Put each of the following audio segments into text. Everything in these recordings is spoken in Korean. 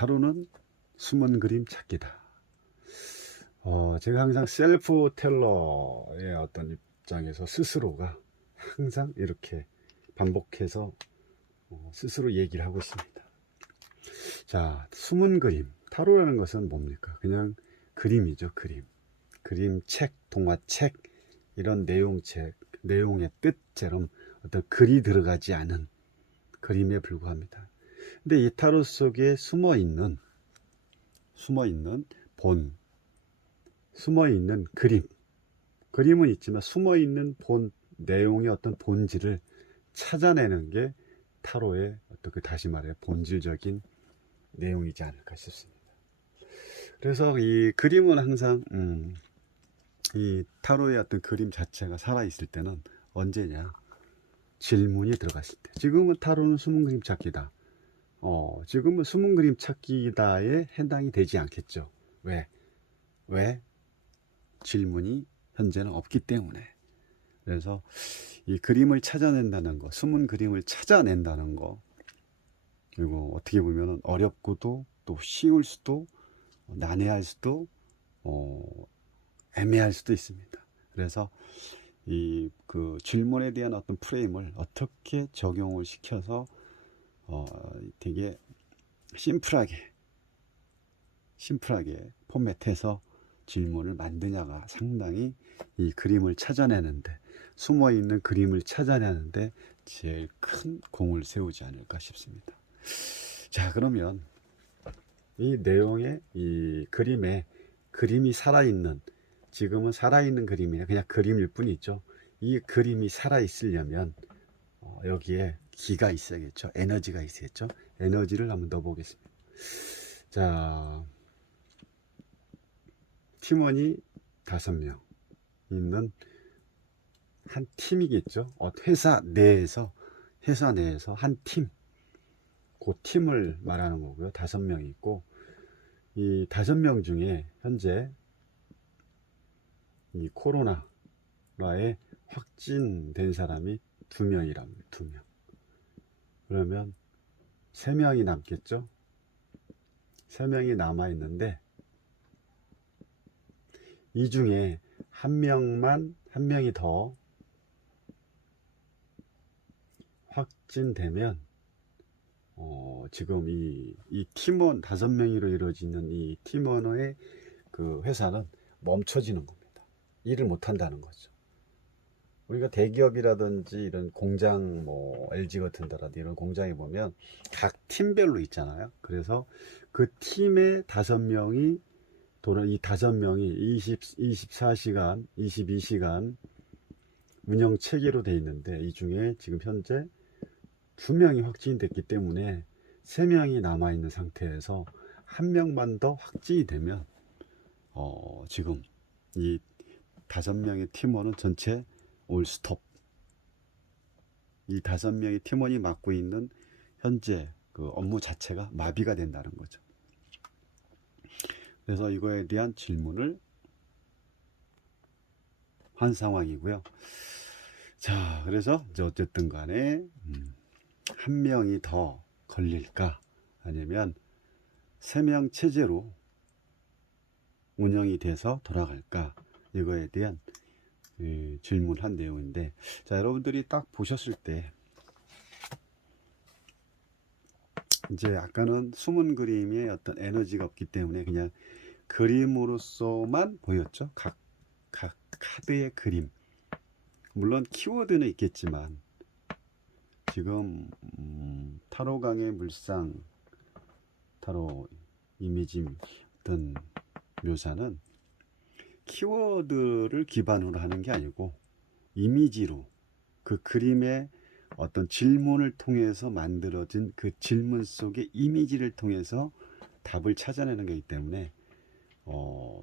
타로는 숨은 그림 찾기다. 제가 항상 셀프 텔러의 어떤 입장에서 스스로가 항상 이렇게 반복해서 스스로 얘기를 하고 있습니다. 자, 숨은 그림. 타로라는 것은 뭡니까? 그냥 그림이죠, 그림. 그림책, 동화책, 이런 내용책, 내용의 뜻처럼 어떤 글이 들어가지 않은 그림에 불과합니다. 근데 이 타로 속에 숨어있는 본, 숨어있는 그림, 그림은 있지만 숨어있는 본 내용의 어떤 본질을 찾아내는 게 타로의 어떤 다시 말해 본질적인 내용이지 않을까 싶습니다. 그래서 이 그림은 항상 이 타로의 어떤 그림 자체가 살아있을 때는 언제냐, 질문이 들어갔을 때. 지금은 타로는 숨은 그림 찾기다. 지금은 숨은 그림 찾기다에 해당이 되지 않겠죠. 왜? 질문이 현재는 없기 때문에. 그래서 이 그림을 찾아낸다는 거, 숨은 그림을 찾아낸다는 거, 그리고 어떻게 보면 어렵고도 또 쉬울 수도, 난해할 수도, 애매할 수도 있습니다. 그래서 이 그 질문에 대한 어떤 프레임을 어떻게 적용을 시켜서 되게 심플하게 포맷해서 질문을 만드냐가 상당히 이 그림을 찾아내는데, 숨어있는 그림을 찾아내는데 제일 큰 공을 세우지 않을까 싶습니다. 자, 그러면 이 내용의 이 그림에 그림이 살아있는, 지금은 살아있는 그림이나 그냥 그림일 뿐이죠. 이 그림이 살아있으려면 여기에 기가 있어야겠죠. 에너지가 있어야겠죠. 에너지를 한번 넣어보겠습니다. 자, 팀원이 5명 있는 한 팀이겠죠. 회사 내에서 한 팀, 그 팀을 말하는 거고요. 5명이 있고, 이 5명 중에 현재 이 코로나에 확진된 사람이 2명이랍니다. 2명. 그러면 3명이 남겠죠. 3명이 남아 있는데, 이 중에 한 명이 더 확진되면 지금 이 팀원 5명으로 이루어지는 이 팀원의 그 회사는 멈춰지는 겁니다. 일을 못 한다는 거죠. 우리가 대기업이라든지 이런 공장, LG 같은 데라든지 이런 공장에 보면 각 팀별로 있잖아요. 그래서 그 팀의 5명이 이 5명이 24시간, 22시간 운영 체계로 되어 있는데, 이 중에 지금 현재 2명이 확진됐기 때문에 3명이 남아있는 상태에서 1명만 더 확진이 되면 지금 이 5명의 팀원은 전체 올 스톱. 이 5명의 팀원이 맡고 있는 현재 그 업무 자체가 마비가 된다는 거죠. 그래서 이거에 대한 질문을 한 상황이고요. 자, 그래서 어쨌든 간에 1명이 더 걸릴까, 아니면 3명 체제로 운영이 돼서 돌아갈까, 이거에 대한 질문한 내용인데, 자, 여러분들이 딱 보셨을 때 이제 아까는 숨은 그림에 어떤 에너지가 없기 때문에 그냥 그림으로서만 보였죠. 각 카드의 그림, 물론 키워드는 있겠지만 지금 타로강의 물상 타로 이미지 어떤 묘사는 키워드를 기반으로 하는 게 아니고 이미지로, 그 그림의 어떤 질문을 통해서 만들어진 그 질문 속의 이미지를 통해서 답을 찾아내는 거기 때문에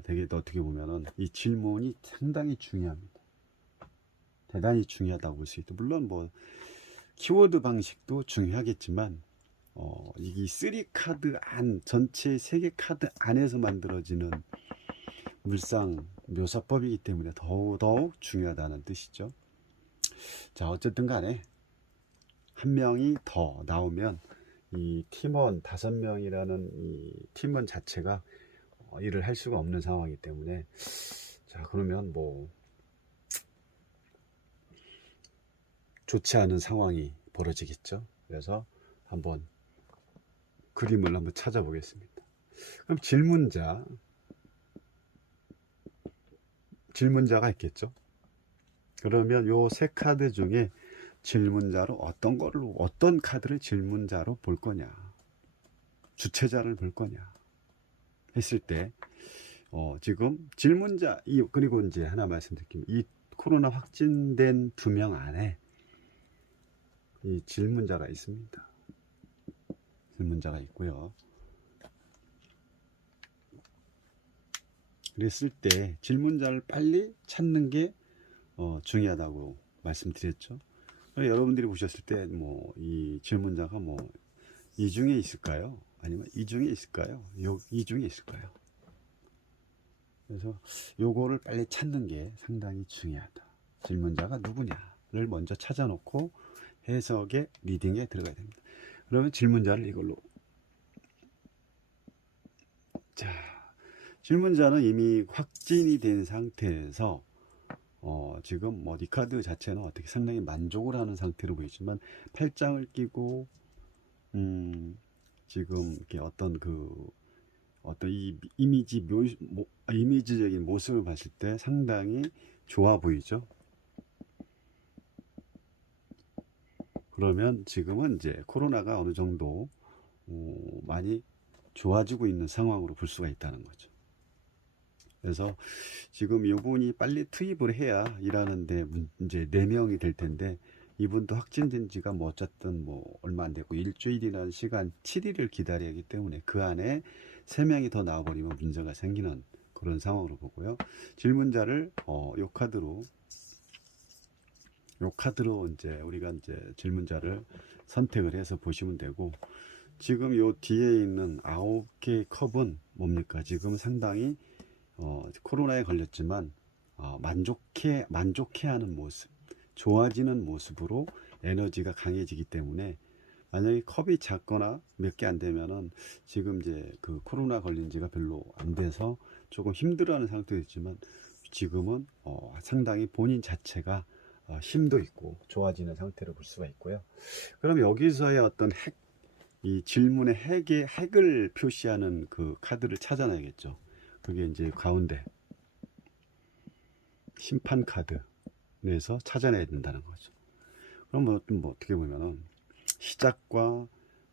되게 어떻게 보면은 이 질문이 상당히 중요합니다. 대단히 중요하다고 볼 수 있다. 물론 키워드 방식도 중요하겠지만 이게 3카드 안, 전체 3개 카드 안에서 만들어지는 물상 묘사법이기 때문에 더욱 중요하다는 뜻이죠. 자, 어쨌든 간에 1명이 더 나오면 이 팀원 5명이라는 이 팀원 자체가 일을 할 수가 없는 상황이기 때문에, 자, 그러면 뭐 좋지 않은 상황이 벌어지겠죠. 그래서 한번 그림을 한번 찾아보겠습니다. 그럼 질문자가 있겠죠. 그러면 요 세 카드 중에 질문자로 어떤 카드를 질문자로 볼 거냐, 주체자를 볼 거냐 했을 때, 지금 질문자, 그리고 이제 하나 말씀드릴게요. 이 코로나 확진된 2명 안에 이 질문자가 있습니다. 질문자가 있고요. 그랬을 때 질문자를 빨리 찾는 게 중요하다고 말씀드렸죠. 여러분들이 보셨을 때 뭐 이 질문자가 뭐 이 중에 있을까요? 아니면 이 중에 있을까요? 이 중에 있을까요? 그래서 요거를 빨리 찾는 게 상당히 중요하다. 질문자가 누구냐를 먼저 찾아놓고 해석의 리딩에 들어가야 됩니다. 그러면 질문자를 이걸로, 자, 질문자는 이미 확진이 된 상태에서 지금 뭐 이 카드 자체는 어떻게 상당히 만족을 하는 상태로 보이지만, 팔짱을 끼고 지금 이렇게 어떤 이 이미지적인 모습을 봤을 때 상당히 좋아 보이죠. 그러면 지금은 이제 코로나가 어느 정도 많이 좋아지고 있는 상황으로 볼 수가 있다는 거죠. 그래서 지금 이분이 빨리 투입을 해야 일하는데 이제 4명이 될 텐데, 이분도 확진된 지가 뭐 어쨌든 뭐 얼마 안 되고 일주일이라는 시간, 7일을 기다려야 하기 때문에 그 안에 3명이 더 나와버리면 문제가 생기는 그런 상황으로 보고요. 질문자를 요 카드로 이제 우리가 이제 질문자를 선택을 해서 보시면 되고, 지금 요 뒤에 있는 9개의 컵은 뭡니까? 지금 상당히 코로나에 걸렸지만 만족해하는 모습, 좋아지는 모습으로 에너지가 강해지기 때문에, 만약에 컵이 작거나 몇 개 안 되면은 지금 이제 그 코로나 걸린 지가 별로 안 돼서 조금 힘들어하는 상태도 있지만, 지금은 상당히 본인 자체가 힘도 있고 좋아지는 상태로 볼 수가 있고요. 그럼 여기서의 어떤 이 질문의 핵을 표시하는 그 카드를 찾아내야겠죠. 그게 이제 가운데 심판 카드 내에서 찾아내야 된다는 거죠. 그럼 뭐 어떻게 보면은 시작과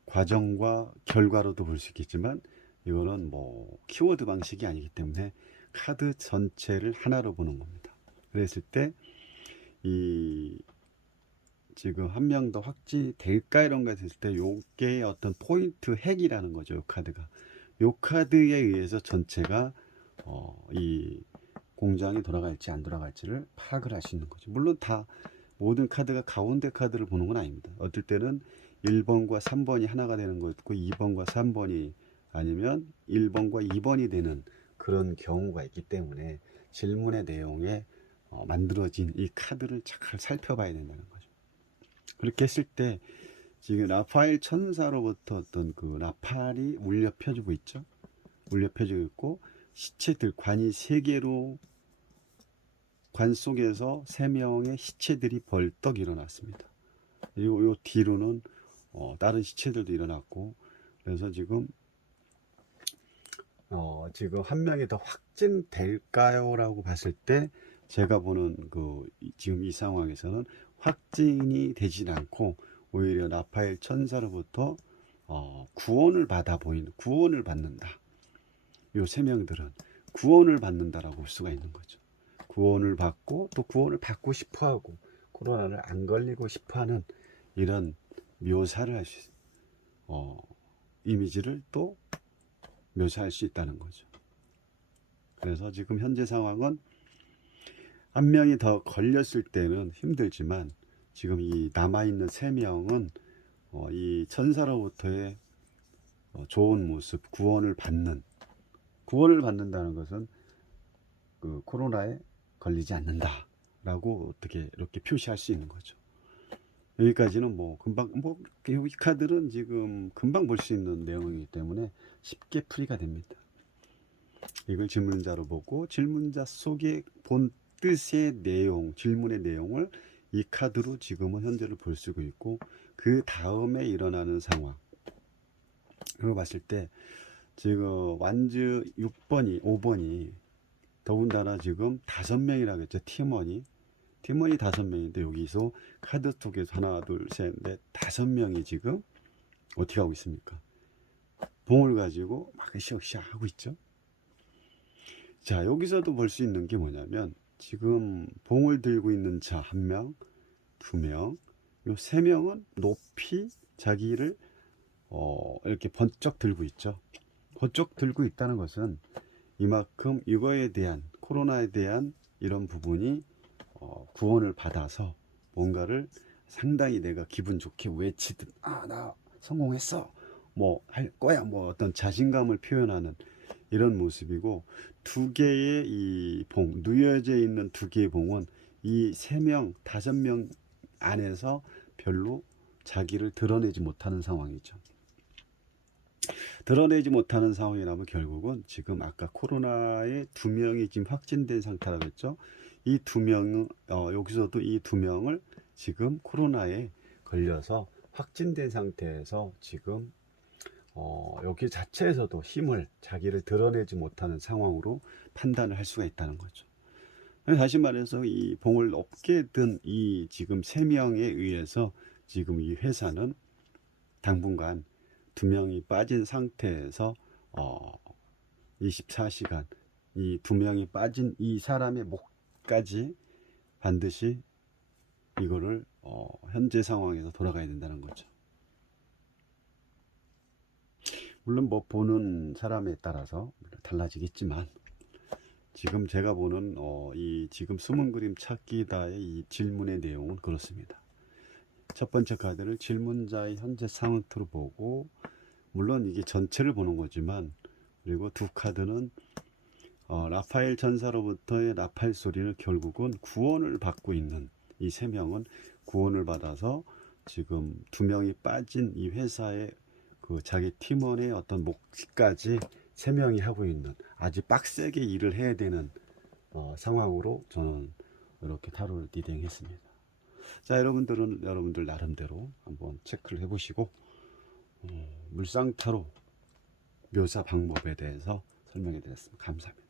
과정과 결과로도 볼 수 있겠지만, 이거는 뭐 키워드 방식이 아니기 때문에 카드 전체를 하나로 보는 겁니다. 그랬을 때 이 지금 한 명 더 확진이 될까 이런 거 했을 때 요게 어떤 포인트 핵이라는 거죠. 요 카드가, 요 카드에 의해서 전체가 이 공장이 돌아갈지 안 돌아갈지를 파악을 할 수 있는 거죠. 물론 다 모든 카드가 가운데 카드를 보는 건 아닙니다. 어떨 때는 1번과 3번이 하나가 되는 거 있고, 2번과 3번이 아니면 1번과 2번이 되는 그런 경우가 있기 때문에, 질문의 내용에 만들어진 이 카드를 잘 살펴봐야 된다는 거죠. 그렇게 했을 때 지금 라파엘 천사로부터 어떤 그 라팔이 울려 펴지고 있죠. 울려 펴지고 있고, 시체들, 관이 3개로 관 속에서 3명의 시체들이 벌떡 일어났습니다. 그리고 요 뒤로는 다른 시체들도 일어났고, 그래서 지금 한 명이 더 확진될까요? 라고 봤을 때, 제가 보는 지금 이 상황에서는 확진이 되진 않고, 오히려 라파엘 천사로부터 구원을 받는다. 요 3명들은 구원을 받는다라고 볼 수가 있는 거죠. 구원을 받고 또 구원을 받고 싶어하고 코로나를 안 걸리고 싶어하는 이런 묘사를 할 수 있어요. 이미지를 또 묘사할 수 있다는 거죠. 그래서 지금 현재 상황은 한 명이 더 걸렸을 때는 힘들지만, 지금 이 남아있는 3명은 이 천사로부터의 좋은 모습, 구원을 받는다는 것은 그 코로나에 걸리지 않는다라고 어떻게 이렇게 표시할 수 있는 거죠. 여기까지는 뭐 금방 뭐 이 카드는 지금 금방 볼 수 있는 내용이기 때문에 쉽게 풀이가 됩니다. 이걸 질문자로 보고 질문자 속에 본 뜻의 내용, 질문의 내용을 이 카드로 지금은 현재를 볼 수가 있고, 그 다음에 일어나는 상황 그리고 봤을 때 지금 완즈 6번이 5번이 더군다나 지금 5명이라고 했죠. 팀원이 5명인데 여기서 카드 속에서 하나 둘 셋 넷 5명이 지금 어떻게 하고 있습니까? 봉을 가지고 막 으쌰으쌰 하고 있죠. 자, 여기서도 볼 수 있는 게 뭐냐면 지금 봉을 들고 있는 자 1명, 2명, 요 3명은 높이 자기를 이렇게 번쩍 들고 있죠. 번쩍 들고 있다는 것은 이만큼 이거에 대한 코로나에 대한 이런 부분이 구원을 받아서 뭔가를 상당히 내가 기분 좋게 외치듯 나 성공했어 뭐 할 거야 뭐 어떤 자신감을 표현하는 이런 모습이고, 두 개의 이 봉, 누여져 있는 두 개의 봉은 이 3명, 5명 안에서 별로 자기를 드러내지 못하는 상황이죠. 드러내지 못하는 상황이라면 결국은 지금 아까 코로나에 2명이 지금 확진된 상태라고 했죠. 이 2명은 여기서도 이 2명을 지금 코로나에 걸려서 확진된 상태에서 지금 여기 자체에서도 힘을 자기를 드러내지 못하는 상황으로 판단을 할 수가 있다는 거죠. 다시 말해서 이 봉을 업게 든 이 지금 3명에 의해서 지금 이 회사는 당분간 2명이 빠진 상태에서 24시간 이 2명이 빠진 이 사람의 목까지 반드시 이거를 현재 상황에서 돌아가야 된다는 거죠. 물론 뭐 보는 사람에 따라서 달라지겠지만 지금 제가 보는 이 지금 숨은 그림 찾기다의 이 질문의 내용은 그렇습니다. 첫 번째 카드를 질문자의 현재 상태로 보고, 물론 이게 전체를 보는 거지만, 그리고 두 카드는 라파엘 전사로부터의 라파엘 소리는 결국은 구원을 받고 있는 이 3명은 구원을 받아서 지금 2명이 빠진 이 회사의 그 자기 팀원의 어떤 몫까지 3명이 하고 있는 아주 빡세게 일을 해야 되는 상황으로 저는 이렇게 타로를 리딩했습니다. 자, 여러분들은 여러분들 나름대로 한번 체크를 해보시고 물상 타로 묘사 방법에 대해서 설명해 드렸습니다. 감사합니다.